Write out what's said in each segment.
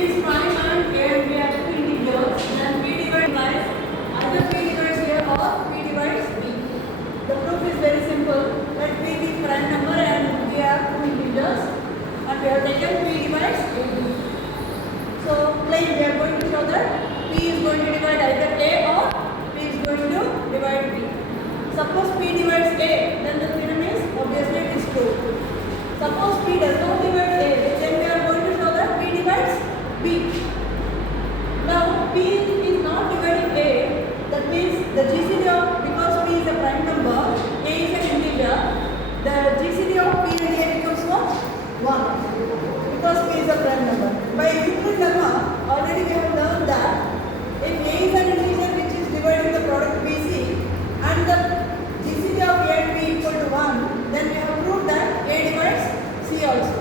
is prime and A and B are the two integers. Then P divides by either P divides A or P divides B. The proof is very simple. Let P is prime number and B are two integers. And we have taken P divides A. So plain we are going to show that P is going to divide either A or P is going to divide B. Suppose P divides A, then the theorem is obviously it is true. Suppose P does not divide A, then we are going to show that P divides B. Now P is not dividing A, that means the GCD of, because P is a prime number, A is an integer, the GCD of P and A becomes what? 1. Because P is a prime number. By Euclid lemma, already we have learned that if A is an integer which is dividing the product BC and the GCD of A and B equal to 1, then we have proved that A divides C also.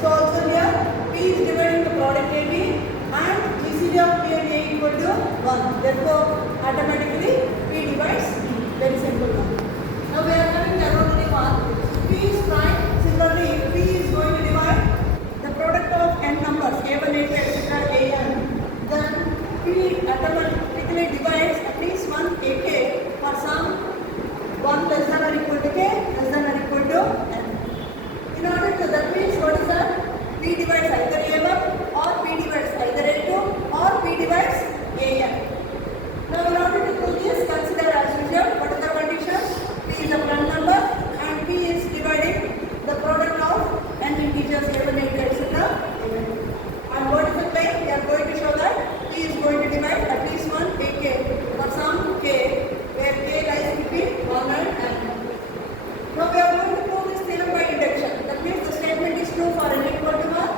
So also here P is dividing the product AB and GCD of P and A equal to 1. Therefore automatically P divides B. Very simple one. Now we are having another one. P is prime. Similarly, P is going to divide the product of n numbers A1, A2, etc. An. Then P automatically divides at least one AK for some 1 less than or equal to K, less than or equal to N. In order to, that means what is that? P divides either A1 or P divides either A2 or P divides AN. Now in order to do this, consider as usual what are the conditions? P is a prime number and P is dividing the product of n integers A1, A2, etc. And what is the claim? We are going to show that P is going to divide at least one AK for some K where K lies between 1 and N. Now we are going to prove this theorem by induction. That means the statement is true for n equal to 1.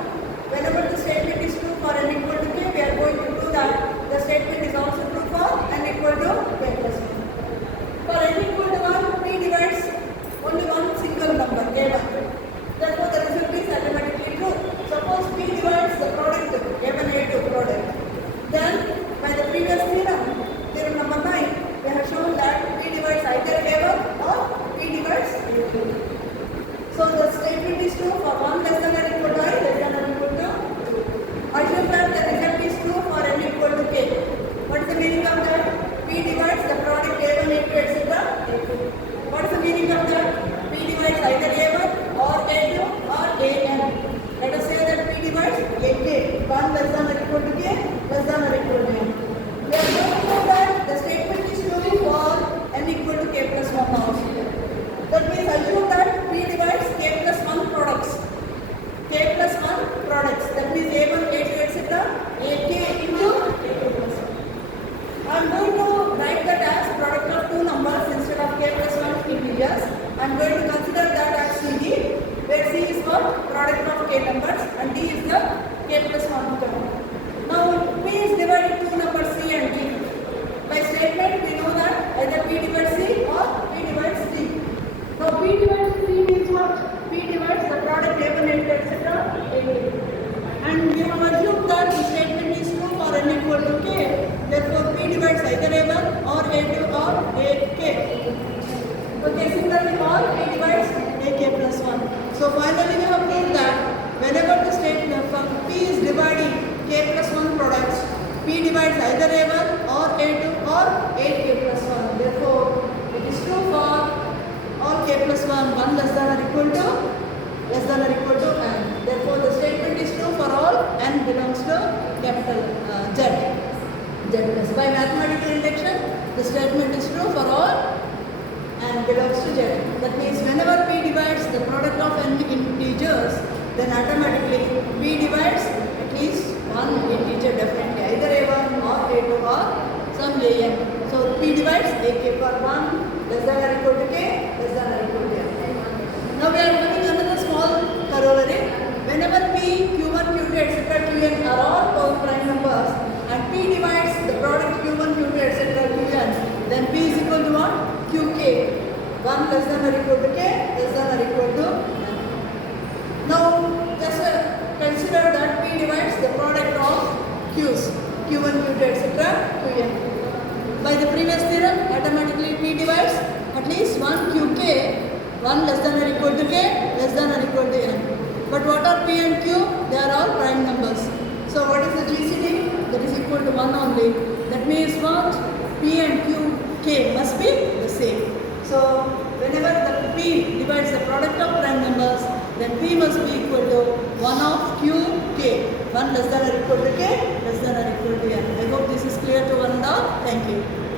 Whenever the statement is true for n equal to K, we are going to prove that the statement is also true for n equal to K plus 1. For n equal to 1, P divides only one single number, A1. Therefore the result is automatically true. Suppose P divides the product A1, A2 product. Then by the previous theorem, theorem number 9, we have shown that P divides either A1 or P divides A2. So the statement is true for 1 less than or equal to I, less than or equal to 2. Assume that the result is true for n equal to K. What is the meaning of that? P divides the product A1, A2, etc. What is the meaning of that? P divides either A1 or A2 or AN. Let us say that P divides AK, 1 less than or equal to K, less than or equal to N. We are going to know that the statement is true for n equal to K plus 1 also. That means assume that P divides K plus 1 products. K plus 1 products. That means A1, A2, etc. AK into AK plus 1. I am going to write that as product of two numbers instead of K plus 1 integers. I am going to consider that as CD, where C is what? Product of K numbers and D is the K plus 1 term. Now P is dividing two numbers C and D. By statement we know that either P divides C or P divides D. Now P divides C means what? P divides the product A1, A2, etc. And we have assumed that the statement is true for n equal to K. Therefore P divides either A1 or A2 or AK. Okay, similarly for P divides AK plus 1. So finally we have proved that whenever the statement from P is dividing K plus 1 products, P divides either A1 or A2 or AK plus 1. Therefore it is true for all K plus 1, 1 less than or equal to N. Therefore the statement is true for all N belongs to capital Z plus. By mathematical induction, the statement is true for all and belongs to Z. That means whenever P divides the product of n integers, then automatically P divides at least one integer definitely, either A1 or A2 or some AN. So P divides AK for 1 less than or equal to K, less than or equal to N. Now we are having another small corollary. Whenever P, Q1, Q2, etc. Qn are all prime numbers and P divides the product Q1, Q2, etc. Qn, then P is equal to what? Qk. 1 less than or equal to K, less than or equal to N. Now just consider that P divides the product of Q's, Q1, Q2, etc. Qn. By the previous theorem, automatically P divides at least one Qk, 1 less than or equal to K, less than or equal to N. But what are P and Q? They are all prime numbers. So what is the GCD? That is equal to 1 only. That means what? P and Q, K must be the same. So whenever the P divides the product of prime numbers, then P must be equal to 1 of Q, K. 1 less than or equal to K, less than or equal to N. I hope this is clear to one now. Thank you.